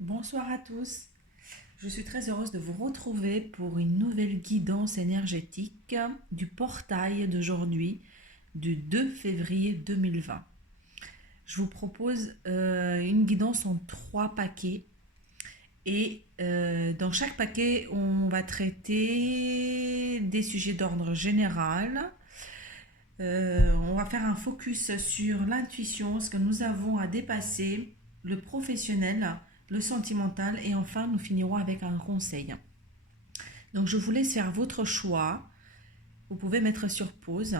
Bonsoir à tous. Je suis très heureuse de vous retrouver pour une nouvelle guidance énergétique du portail d'aujourd'hui, du 2 février 2020. Je vous propose une guidance en 3 paquets et dans chaque paquet, on va traiter des sujets d'ordre général. On va faire un focus sur l'intuition, ce que nous avons à dépasser, le professionnel, le sentimental et enfin nous finirons avec un conseil. Donc je vous laisse faire votre choix. Vous pouvez mettre sur pause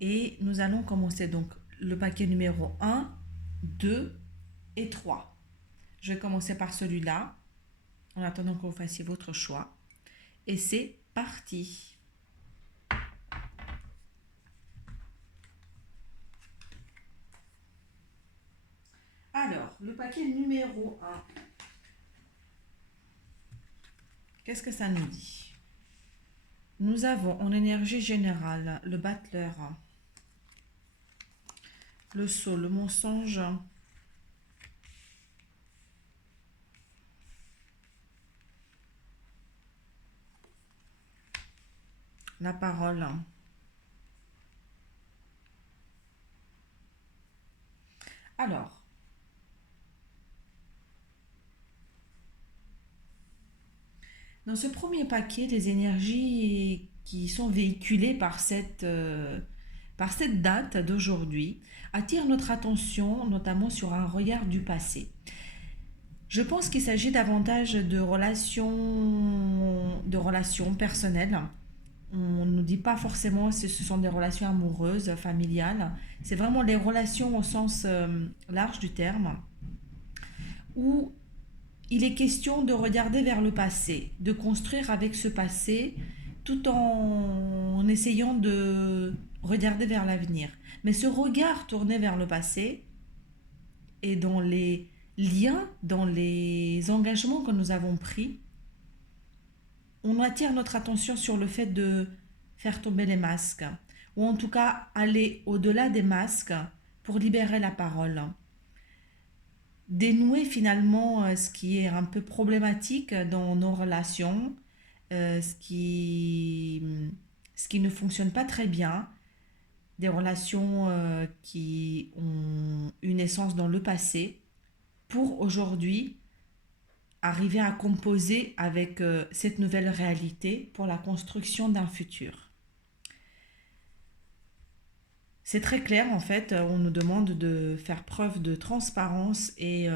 et nous allons commencer donc le paquet numéro 1, 2 et 3. Je vais commencer par celui-là en attendant que vous fassiez votre choix. Et c'est parti. Alors, le paquet numéro 1, qu'est-ce que ça nous dit? Nous avons en énergie générale le battleur, le sceau, le mensonge, la parole. Alors, dans ce premier paquet, les énergies qui sont véhiculées par cette date d'aujourd'hui attirent notre attention notamment sur un regard du passé. Je pense qu'il s'agit davantage de relations personnelles. On ne nous dit pas forcément si ce sont des relations amoureuses, familiales. C'est vraiment les relations au sens large du terme, où il est question de regarder vers le passé, de construire avec ce passé, tout en essayant de regarder vers l'avenir. Mais ce regard tourné vers le passé et dans les liens, dans les engagements que nous avons pris, on attire notre attention sur le fait de faire tomber les masques, ou en tout cas aller au-delà des masques pour libérer la parole. Dénouer finalement ce qui est un peu problématique dans nos relations, euh, ce qui, ce qui ne fonctionne pas très bien, des relations qui ont une essence dans le passé, pour aujourd'hui arriver à composer avec cette nouvelle réalité pour la construction d'un futur. C'est très clair en fait, on nous demande de faire preuve de transparence et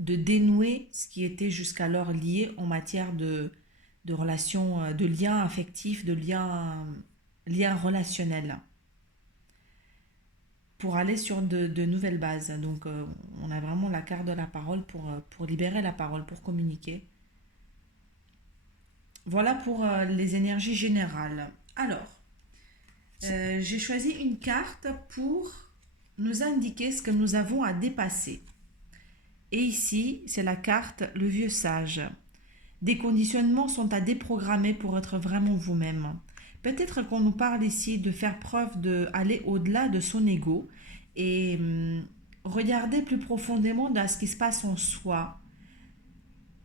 de dénouer ce qui était jusqu'alors lié en matière de relations, de liens affectifs, liens relationnels, pour aller sur de nouvelles bases. Donc on a vraiment la carte de la parole pour libérer la parole, pour communiquer. Voilà pour les énergies générales. Alors, j'ai choisi une carte pour nous indiquer ce que nous avons à dépasser. Et ici, c'est la carte Le Vieux Sage. Des conditionnements sont à déprogrammer pour être vraiment vous-même. Peut-être qu'on nous parle ici de faire preuve d'aller au-delà de son ego et regarder plus profondément dans ce qui se passe en soi.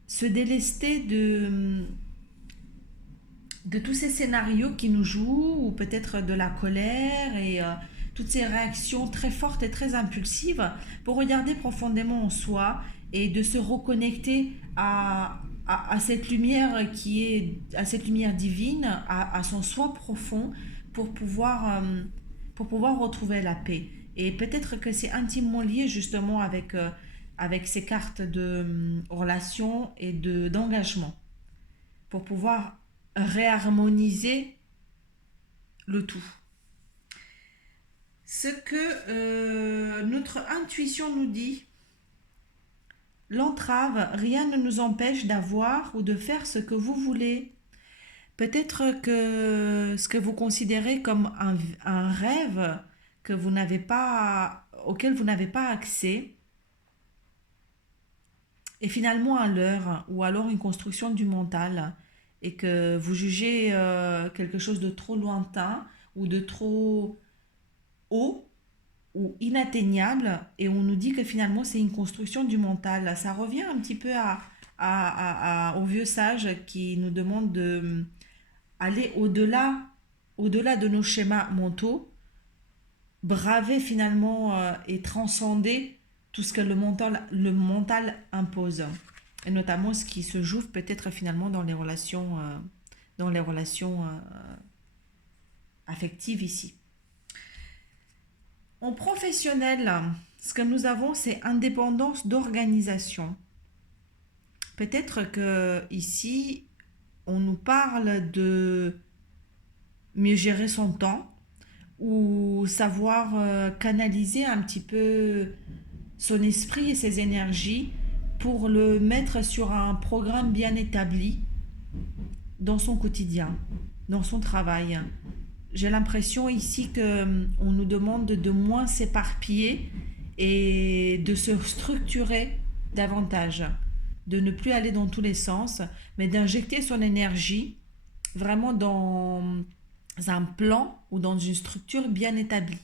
Se délester de tous ces scénarios qui nous jouent, ou peut-être de la colère et toutes ces réactions très fortes et très impulsives, pour regarder profondément en soi et de se reconnecter à cette lumière à cette lumière divine, à son soi profond, pour pour pouvoir retrouver la paix. Et peut-être que c'est intimement lié justement avec ces cartes de relation et d'engagement, pour pouvoir réharmoniser le tout. Ce que notre intuition nous dit, l'entrave, rien ne nous empêche d'avoir ou de faire ce que vous voulez. Peut-être que ce que vous considérez comme un rêve que vous n'avez pas, auquel vous n'avez pas accès, est finalement un leurre ou alors une construction du mental, et que vous jugez quelque chose de trop lointain ou de trop haut, ou inatteignable, et on nous dit que finalement c'est une construction du mental. Ça revient un petit peu aux vieux sages qui nous demandent de aller au-delà de nos schémas mentaux, braver finalement et transcender tout ce que le mental impose. Et notamment ce qui se joue peut-être finalement dans les relations affectives ici. En professionnel, ce que nous avons, c'est indépendance d'organisation. Peut-être que ici, on nous parle de mieux gérer son temps ou savoir canaliser un petit peu son esprit et ses énergies pour le mettre sur un programme bien établi dans son quotidien, dans son travail. J'ai l'impression ici qu'on nous demande de moins s'éparpiller et de se structurer davantage, de ne plus aller dans tous les sens, mais d'injecter son énergie vraiment dans un plan ou dans une structure bien établie.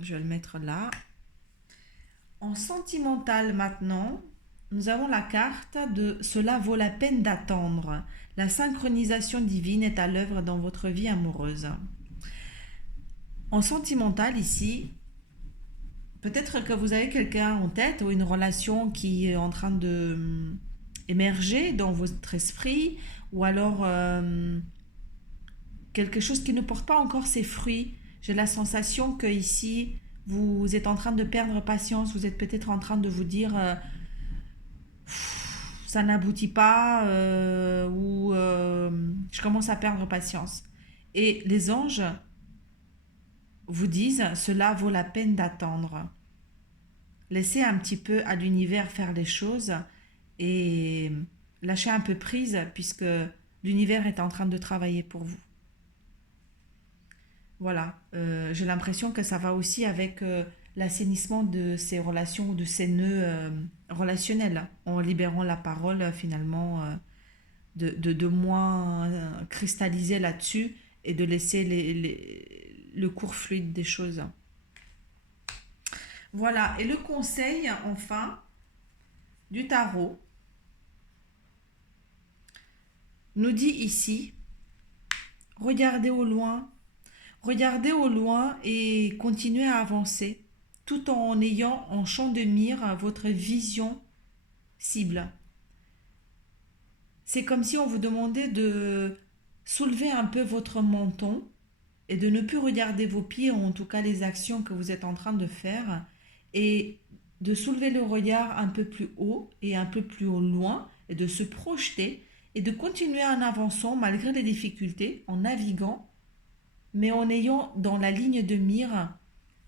Je vais le mettre là. En sentimental maintenant, nous avons la carte de Cela vaut la peine d'attendre. La synchronisation divine est à l'œuvre dans votre vie amoureuse. En sentimental ici, peut-être que vous avez quelqu'un en tête ou une relation qui est en train de émerger dans votre esprit, ou alors quelque chose qui ne porte pas encore ses fruits. J'ai la sensation que ici vous êtes en train de perdre patience, vous êtes peut-être en train de vous dire ça n'aboutit pas ou je commence à perdre patience. Et les anges vous disent cela vaut la peine d'attendre. Laissez un petit peu à l'univers faire les choses et lâchez un peu prise puisque l'univers est en train de travailler pour vous. Voilà, j'ai l'impression que ça va aussi avec l'assainissement de ces relations ou de ces nœuds relationnels, en libérant la parole finalement, de moins cristalliser là-dessus et de laisser le cours fluide des choses. Voilà, et le conseil enfin du tarot nous dit ici, regardez au loin. Regardez au loin et continuez à avancer, tout en ayant en champ de mire votre vision cible. C'est comme si on vous demandait de soulever un peu votre menton et de ne plus regarder vos pieds, ou en tout cas les actions que vous êtes en train de faire, et de soulever le regard un peu plus haut et un peu plus au loin, et de se projeter et de continuer en avançant malgré les difficultés, en naviguant, mais en ayant dans la ligne de mire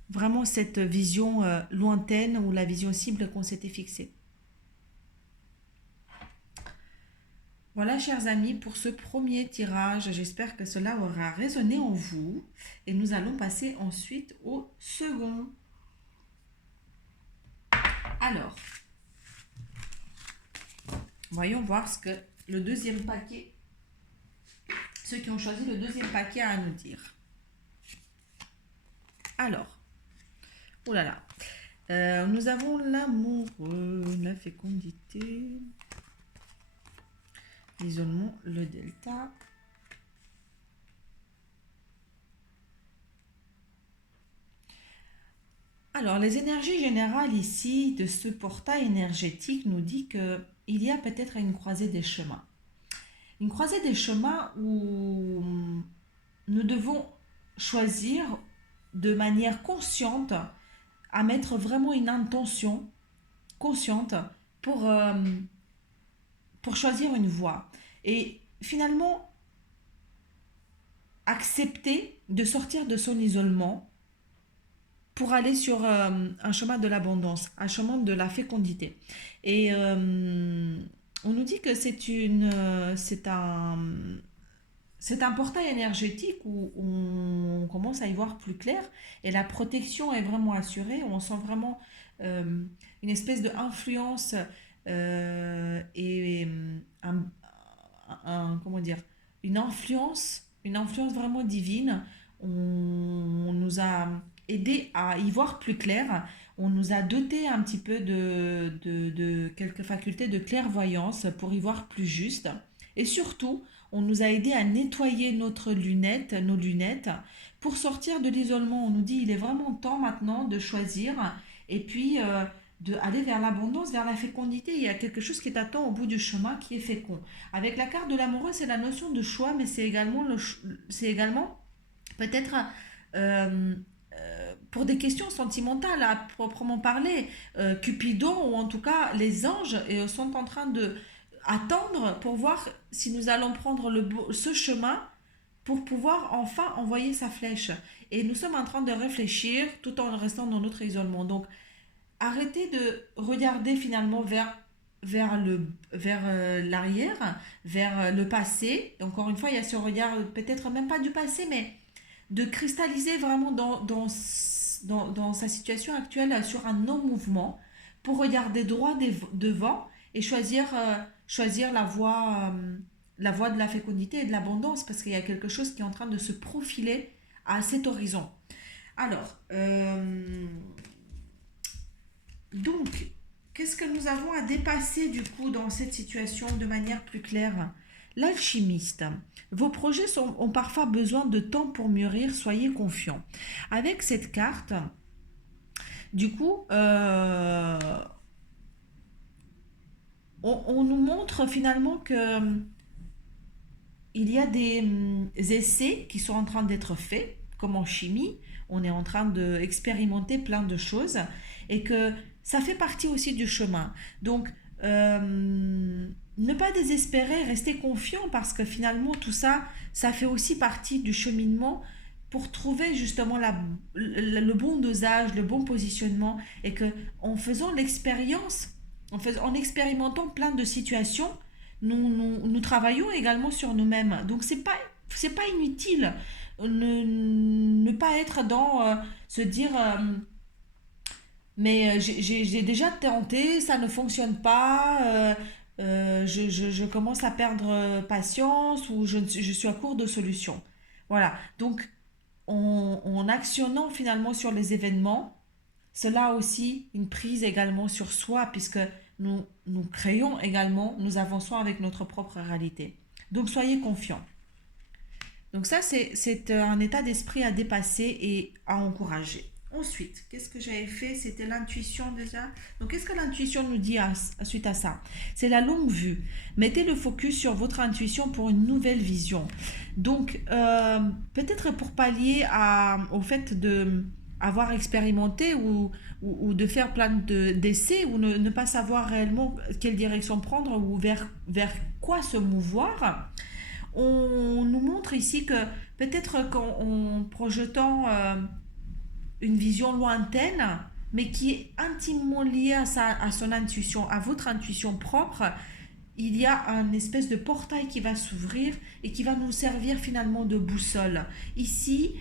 vraiment cette vision lointaine ou la vision cible qu'on s'était fixée. Voilà, chers amis, pour ce premier tirage. J'espère que cela aura résonné en vous. Et nous allons passer ensuite au second. Alors, voyons voir ce que le deuxième paquet, ceux qui ont choisi le deuxième paquet a à nous dire. Alors, oh là là, nous avons l'amoureux, la fécondité, l'isolement, le delta. Alors, les énergies générales ici de ce portail énergétique nous dit qu'il y a peut-être une croisée des chemins. Une croisée des chemins où nous devons choisir de manière consciente à mettre vraiment une intention consciente pour choisir une voie. Et finalement, accepter de sortir de son isolement pour aller sur un chemin de l'abondance, un chemin de la fécondité. Et on nous dit que c'est un portail énergétique où on commence à y voir plus clair et la protection est vraiment assurée. On sent vraiment une espèce d'influence et comment dire, une influence vraiment divine on nous a aidé à y voir plus clair. On nous a doté un petit peu de quelques facultés de clairvoyance pour y voir plus juste. Et surtout, on nous a aidé à nettoyer nos lunettes, pour sortir de l'isolement. On nous dit il est vraiment temps maintenant de choisir et puis d'aller vers l'abondance, vers la fécondité. Il y a quelque chose qui t'attend au bout du chemin qui est fécond. Avec la carte de l'amoureux, c'est la notion de choix, mais c'est également peut-être pour des questions sentimentales à proprement parler. Cupidon, ou en tout cas les anges, sont en train de attendre pour voir si nous allons prendre ce chemin pour pouvoir enfin envoyer sa flèche. Et nous sommes en train de réfléchir tout en restant dans notre isolement. Donc, arrêtez de regarder finalement vers l'arrière, vers le passé. Encore une fois, il y a ce regard, peut-être même pas du passé, mais de cristalliser vraiment dans sa situation actuelle sur un non-mouvement pour regarder droit devant et choisir la voie de la fécondité et de l'abondance, parce qu'il y a quelque chose qui est en train de se profiler à cet horizon. Alors, donc, qu'est-ce que nous avons à dépasser du coup dans cette situation de manière plus claire? L'alchimiste. Vos projets ont parfois besoin de temps pour mûrir, soyez confiants. Avec cette carte, du coup, on nous montre finalement que il y a des essais qui sont en train d'être faits, comme en chimie. On est en train d'expérimenter plein de choses et que ça fait partie aussi du chemin. Donc, ne pas désespérer, rester confiant parce que finalement tout ça, ça fait aussi partie du cheminement pour trouver justement le bon dosage, le bon positionnement, et que en faisant l'expérience, en expérimentant plein de situations, nous travaillons également sur nous-mêmes. Donc c'est pas inutile ne pas être dans se dire mais j'ai déjà tenté, ça ne fonctionne pas, je commence à perdre patience, ou je suis à court de solutions. Voilà, donc en actionnant finalement sur les événements, cela a aussi une prise également sur soi, puisque nous créons également, nous avançons avec notre propre réalité. Donc soyez confiants. Donc ça, c'est un état d'esprit à dépasser et à encourager. Ensuite, qu'est-ce que j'avais fait? C'était l'intuition déjà. Donc, qu'est-ce que l'intuition nous dit suite à ça? C'est la longue vue. Mettez le focus sur votre intuition pour une nouvelle vision. Donc, peut-être pour pallier au fait de avoir expérimenté ou de faire plein d'essais, ou ne pas savoir réellement quelle direction prendre ou vers quoi se mouvoir, on nous montre ici que peut-être qu'en projetant une vision lointaine, mais qui est intimement liée à son intuition, à votre intuition propre, il y a un espèce de portail qui va s'ouvrir et qui va nous servir finalement de boussole. Ici,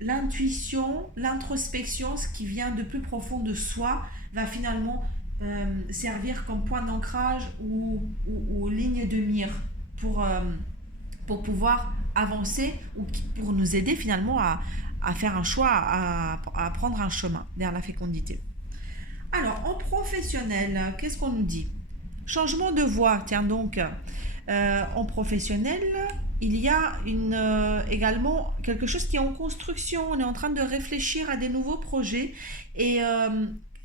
l'intuition, l'introspection, ce qui vient de plus profond de soi, va finalement servir comme point d'ancrage ou ligne de mire pour, euh, pour pouvoir avancer, ou pour nous aider finalement à faire un choix, à prendre un chemin vers la fécondité. Alors, en professionnel, qu'est-ce qu'on nous dit? Changement de voie. Tiens donc, en professionnel, il y a également quelque chose qui est en construction. On est en train de réfléchir à des nouveaux projets et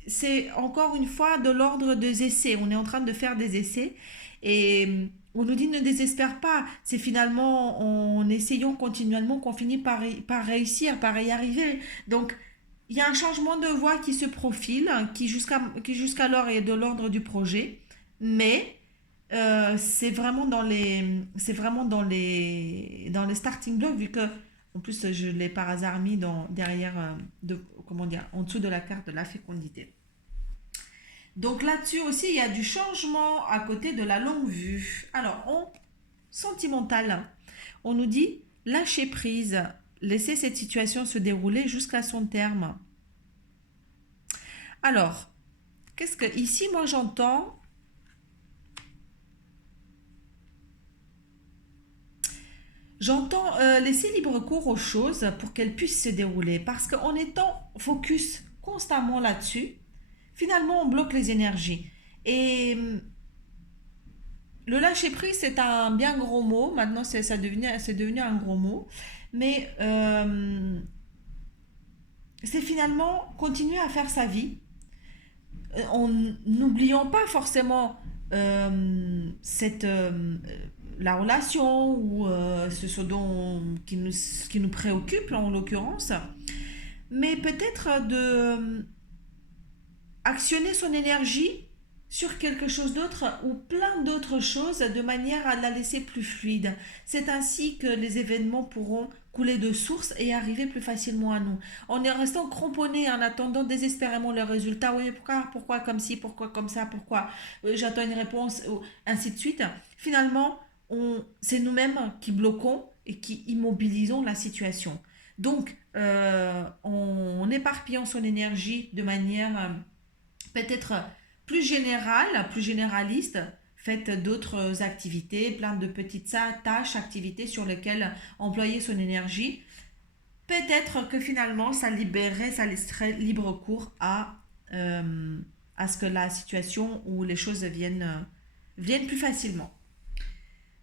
c'est encore une fois de l'ordre des essais. On est en train de faire des essais et on nous dit ne désespère pas. C'est finalement en essayant continuellement qu'on finit par réussir, par y arriver. Donc, il y a un changement de voie qui se profile, qui jusqu'alors est de l'ordre du projet, mais c'est vraiment dans les starting blocks, vu que en plus je l'ai par hasard mis derrière comment dire, en dessous de la carte de la fécondité. Donc là-dessus aussi, il y a du changement à côté de la longue vue. Alors, en sentimental, on nous dit lâcher prise, laisser cette situation se dérouler jusqu'à son terme. Alors, qu'est-ce que ici moi J'entends laisser libre cours aux choses pour qu'elles puissent se dérouler parce qu'en étant focus constamment là-dessus, finalement on bloque les énergies. Et le lâcher prise, c'est un bien gros mot. Maintenant, c'est devenu un gros mot. Mais c'est finalement continuer à faire sa vie en n'oubliant pas forcément cette, la relation ou ce dont, qui nous préoccupe en l'occurrence, mais peut-être de actionner son énergie sur quelque chose d'autre ou plein d'autres choses de manière à la laisser plus fluide. C'est ainsi que les événements pourront couler de source et arriver plus facilement à nous. En est restant cramponné en attendant désespérément le résultat, oui mais pourquoi comme ci, pourquoi comme ça, pourquoi j'attends une réponse, ainsi de suite. Finalement, c'est nous-mêmes qui bloquons et qui immobilisons la situation. Donc, en éparpillant son énergie de manière peut-être plus générale, plus généraliste, faites d'autres activités, plein de petites tâches, activités sur lesquelles employer son énergie. Peut-être que finalement, ça laisserait libre cours à ce que la situation ou les choses viennent plus facilement.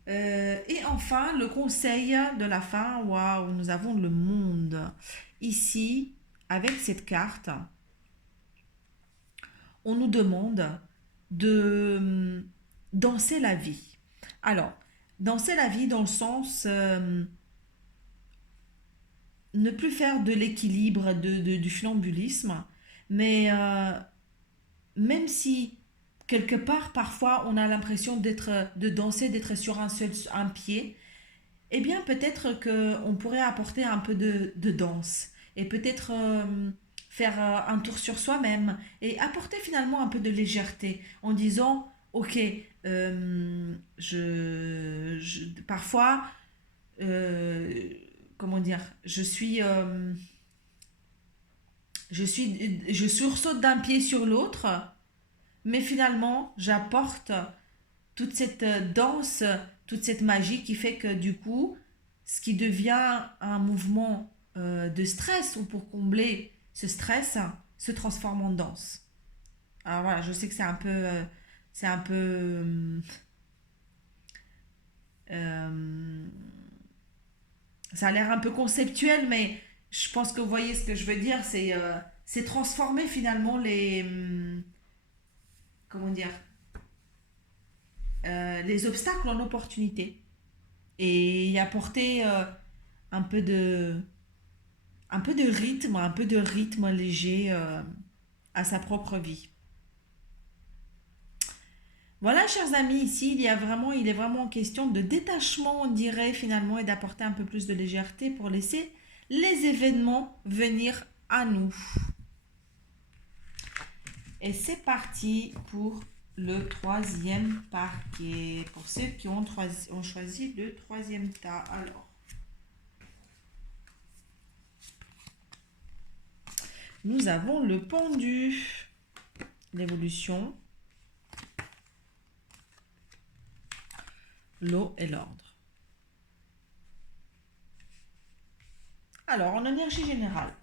Et enfin, le conseil de la fin, waouh, nous avons le monde. Ici, avec cette carte, on nous demande de danser la vie. Alors, danser la vie dans le sens ne plus faire de l'équilibre, du funambulisme, mais même si quelque part, parfois, on a l'impression de danser, d'être sur un pied, eh bien, peut-être qu'on pourrait apporter un peu de danse et peut-être faire un tour sur soi-même et apporter finalement un peu de légèreté en disant, ok, parfois, euh, comment dire, je sursaute d'un pied sur l'autre, mais finalement, j'apporte toute cette danse, toute cette magie qui fait que du coup, ce qui devient un mouvement de stress ou pour combler ce stress se transforme en danse. Alors voilà, je sais que c'est un peu, euh, ça a l'air un peu conceptuel, mais je pense que vous voyez ce que je veux dire, c'est transformer finalement comment dire, les obstacles en opportunités et y apporter un peu de, un peu de rythme léger à sa propre vie. Voilà, chers amis, ici, il est vraiment en question de détachement, on dirait finalement, et d'apporter un peu plus de légèreté pour laisser les événements venir à nous. Et c'est parti pour le troisième parquet. Pour ceux qui ont choisi le troisième tas. Alors, nous avons le pendu, l'évolution, l'eau et l'ordre. Alors, en énergie générale,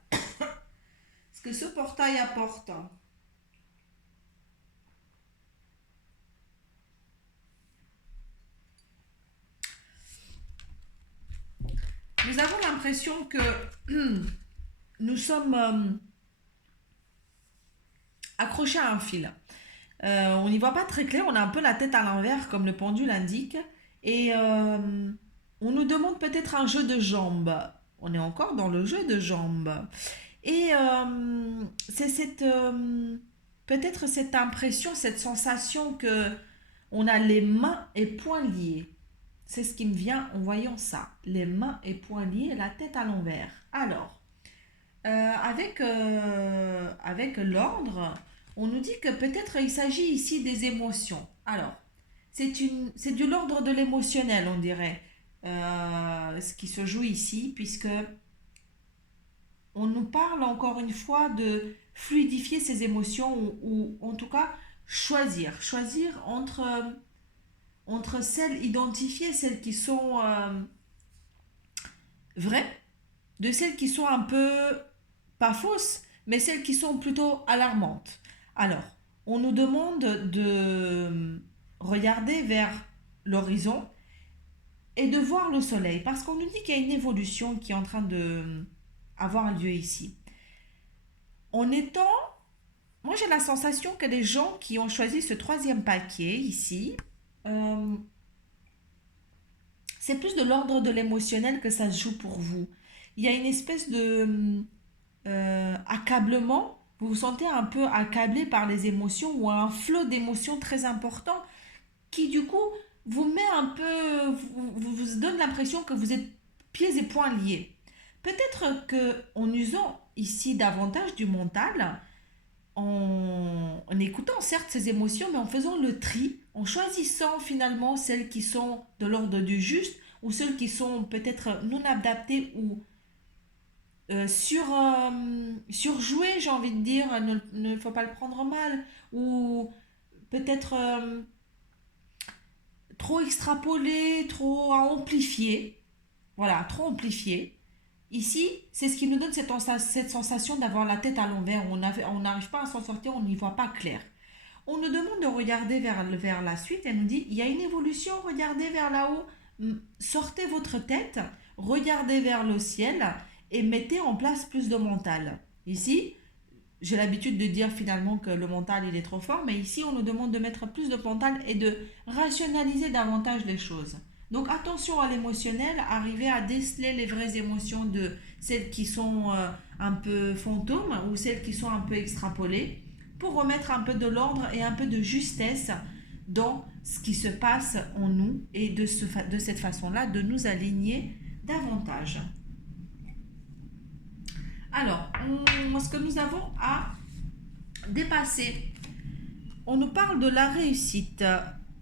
ce que ce portail apporte, nous avons l'impression que nous sommes accrochés à un fil. On n'y voit pas très clair, on a un peu la tête à l'envers, comme le pendule indique, et on nous demande peut-être un jeu de jambes. On est encore dans le jeu de jambes. Et c'est peut-être cette impression, cette sensation que on a les mains et poings liés. C'est ce qui me vient en voyant ça. Les mains et poings liés et la tête à l'envers. Alors, avec l'ordre, on nous dit que peut-être il s'agit ici des émotions. Alors, c'est de l'ordre de l'émotionnel, on dirait, ce qui se joue ici, puisque on nous parle encore une fois de fluidifier ses émotions ou en tout cas choisir entre identifier celles qui sont vraies, de celles qui sont un peu, pas fausses, mais celles qui sont plutôt alarmantes. Alors, on nous demande de regarder vers l'horizon et de voir le soleil, parce qu'on nous dit qu'il y a une évolution qui est en train de avoir lieu ici. En étant, moi j'ai la sensation que les gens qui ont choisi ce troisième paquet ici, euh, c'est plus de l'ordre de l'émotionnel que ça se joue pour vous. Il y a une espèce de accablement. Vous vous sentez un peu accablé par les émotions ou un flot d'émotions très important qui du coup vous met un peu, vous donne l'impression que vous êtes pieds et poings liés. Peut-être que en usant ici davantage du mental, en écoutant certes ces émotions, mais en faisant le tri, en choisissant finalement celles qui sont de l'ordre du juste ou celles qui sont peut-être non adaptées ou surjouées, j'ai envie de dire, ne faut pas le prendre mal, ou peut-être trop extrapolé, trop amplifié. Voilà, trop amplifié. Ici, c'est ce qui nous donne cette sensation d'avoir la tête à l'envers. On n'arrive pas à s'en sortir, on n'y voit pas clair. On nous demande de regarder vers la suite. Elle nous dit, il y a une évolution, regardez vers là-haut. Sortez votre tête, regardez vers le ciel et mettez en place plus de mental. Ici, j'ai l'habitude de dire finalement que le mental il est trop fort, mais ici on nous demande de mettre plus de mental et de rationaliser davantage les choses. Donc attention à l'émotionnel, arriver à déceler les vraies émotions de celles qui sont un peu fantômes ou celles qui sont un peu extrapolées pour remettre un peu de l'ordre et un peu de justesse dans ce qui se passe en nous et de cette façon-là de nous aligner davantage. Alors, ce que nous avons à dépasser, on nous parle de la réussite.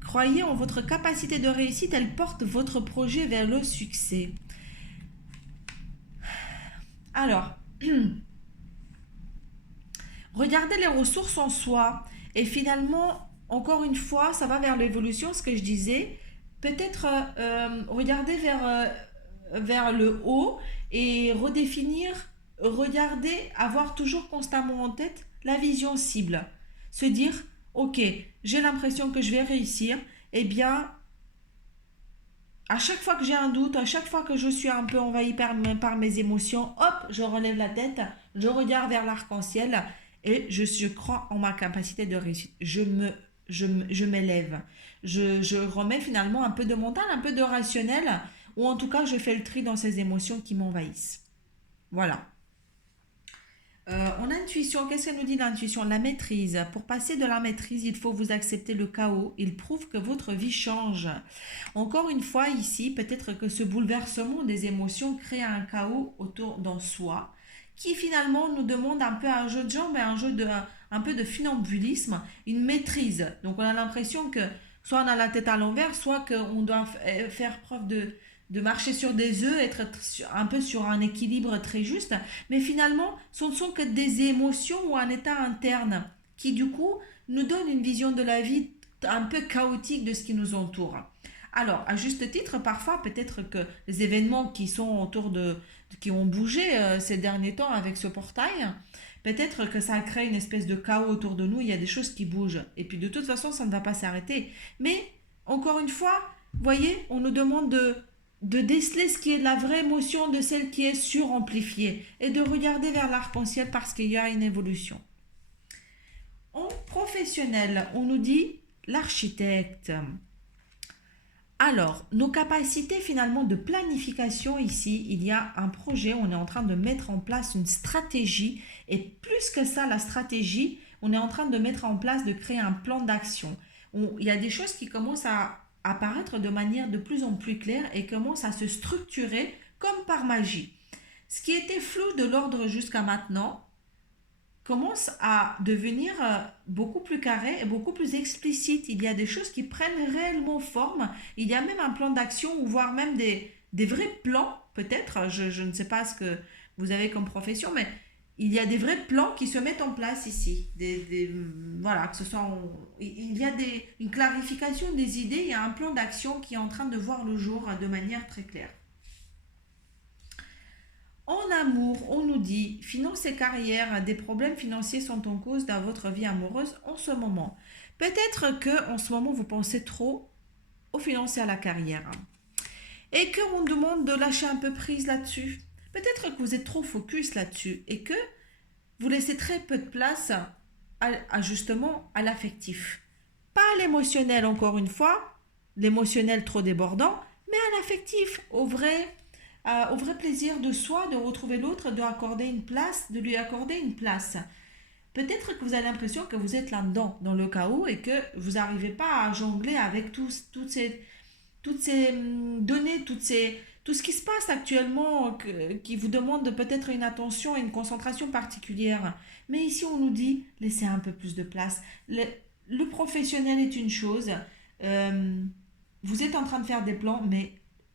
Croyez en votre capacité de réussite, elle porte votre projet vers le succès. Alors, regardez les ressources en soi et finalement, encore une fois, ça va vers l'évolution, ce que je disais. Peut-être regarder vers le haut et redéfinir, regarder, avoir toujours constamment en tête la vision cible. Se dire, ok, j'ai l'impression que je vais réussir, eh bien, à chaque fois que j'ai un doute, à chaque fois que je suis un peu envahi par mes émotions, hop, je relève la tête, je regarde vers l'arc-en-ciel et je crois en ma capacité de réussite. Je m'élève. Je remets finalement un peu de mental, un peu de rationnel, ou en tout cas, je fais le tri dans ces émotions qui m'envahissent. Voilà. En intuition, qu'est-ce qu'elle nous dit l'intuition? La maîtrise. Pour passer de la maîtrise, il faut vous accepter le chaos. Il prouve que votre vie change. Encore une fois, ici, peut-être que ce bouleversement des émotions crée un chaos autour d'en soi, qui finalement nous demande un peu un jeu de jambes et un peu de funambulisme, une maîtrise. Donc on a l'impression que soit on a la tête à l'envers, soit qu'on doit faire preuve de marcher sur des œufs, être un peu sur un équilibre très juste, mais finalement, ce ne sont que des émotions ou un état interne qui, du coup, nous donne une vision de la vie un peu chaotique de ce qui nous entoure. Alors, à juste titre, parfois, peut-être que les événements qui sont qui ont bougé ces derniers temps avec ce portail, peut-être que ça crée une espèce de chaos autour de nous, il y a des choses qui bougent. Et puis, de toute façon, ça ne va pas s'arrêter. Mais, encore une fois, voyez, on nous demande de déceler ce qui est de la vraie émotion de celle qui est suramplifiée et de regarder vers l'arc-en-ciel parce qu'il y a une évolution. En professionnel, on nous dit l'architecte. Alors, nos capacités finalement de planification ici, il y a un projet, on est en train de mettre en place une stratégie et plus que ça, la stratégie, on est en train de mettre en place, de créer un plan d'action. Il y a des choses qui commencent à apparaître de manière de plus en plus claire et commencent à se structurer comme par magie. Ce qui était flou de l'ordre jusqu'à maintenant commence à devenir beaucoup plus carré et beaucoup plus explicite. Il y a des choses qui prennent réellement forme. Il y a même un plan d'action ou voire même des vrais plans, peut-être. Je ne sais pas ce que vous avez comme profession, mais il y a des vrais plans qui se mettent en place ici. Voilà, que ce soit il y a une clarification des idées, il y a un plan d'action qui est en train de voir le jour de manière très claire. En amour, on nous dit finances et carrière, des problèmes financiers sont en cause dans votre vie amoureuse en ce moment. Peut-être que en ce moment vous pensez trop aux finances et à la carrière et qu'on demande de lâcher un peu prise là-dessus. Peut-être que vous êtes trop focus là-dessus et que vous laissez très peu de place justement à l'affectif. Pas à l'émotionnel encore une fois, l'émotionnel trop débordant, mais à l'affectif, au vrai plaisir de soi, de retrouver l'autre, de lui accorder une place. Peut-être que vous avez l'impression que vous êtes là-dedans, dans le chaos, et que vous n'arrivez pas à jongler avec toutes ces données, tout ce qui se passe actuellement, qui vous demande peut-être une attention et une concentration particulière. Mais ici, on nous dit, laissez un peu plus de place. Le professionnel est une chose. euh, Vous êtes en train de faire des plans, mais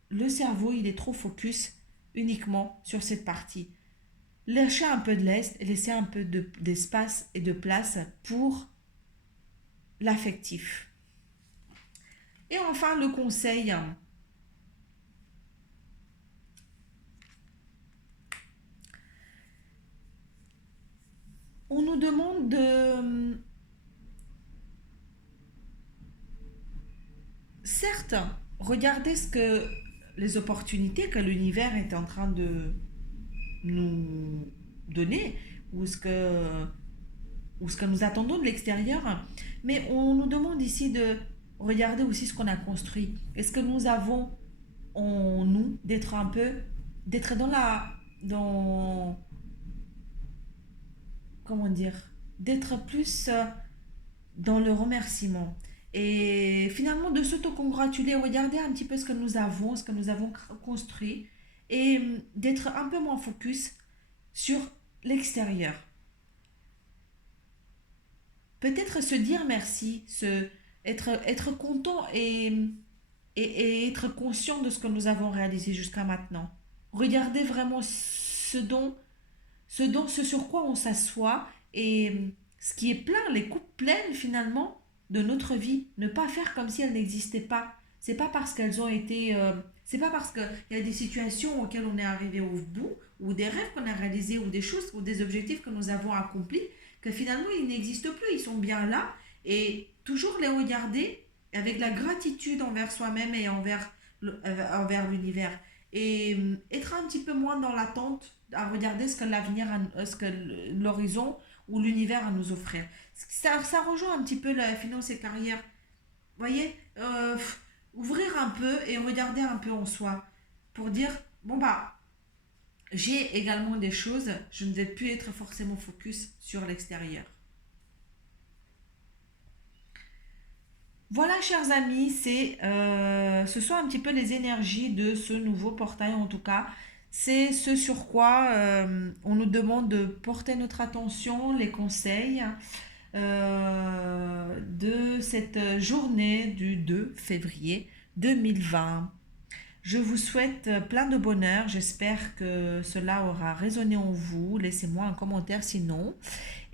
le cerveau, il est trop focus uniquement sur cette partie. Lâchez un peu de l'est et laissez un peu d'espace et de place pour l'affectif. Et enfin, le conseil. On nous demande de, certes, regarder les opportunités que l'univers est en train de nous donner ou ce que nous attendons de l'extérieur, mais on nous demande ici de regarder aussi ce qu'on a construit. Est-ce que nous avons en nous d'être dans, comment dire, d'être plus dans le remerciement. Et finalement, de s'autocongratuler, regarder un petit peu ce que nous avons construit, et d'être un peu moins focus sur l'extérieur. Peut-être se dire merci, être content et être conscient de ce que nous avons réalisé jusqu'à maintenant. Regarder vraiment ce sur quoi on s'assoit et ce qui est plein, les coupes pleines finalement de notre vie. Ne pas faire comme si elles n'existaient pas. C'est pas parce qu'elles ont été. C'est pas parce qu'il y a des situations auxquelles on est arrivé au bout, ou des rêves qu'on a réalisés, ou des choses, ou des objectifs que nous avons accomplis, que finalement ils n'existent plus. Ils sont bien là. Et toujours les regarder avec la gratitude envers soi-même et envers l'univers. Et être un petit peu moins dans l'attente à regarder ce que l'horizon ou l'univers à nous offrir. Ça rejoint un petit peu la finance et carrière. Vous voyez, ouvrir un peu et regarder un peu en soi pour dire, bon bah, j'ai également des choses, je ne vais plus être forcément focus sur l'extérieur. Voilà, chers amis, ce sont un petit peu les énergies de ce nouveau portail en tout cas. C'est ce sur quoi on nous demande de porter notre attention, les conseils de cette journée du 2 février 2020. Je vous souhaite plein de bonheur. J'espère que cela aura résonné en vous. Laissez-moi un commentaire sinon.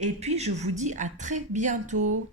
Et puis, je vous dis à très bientôt.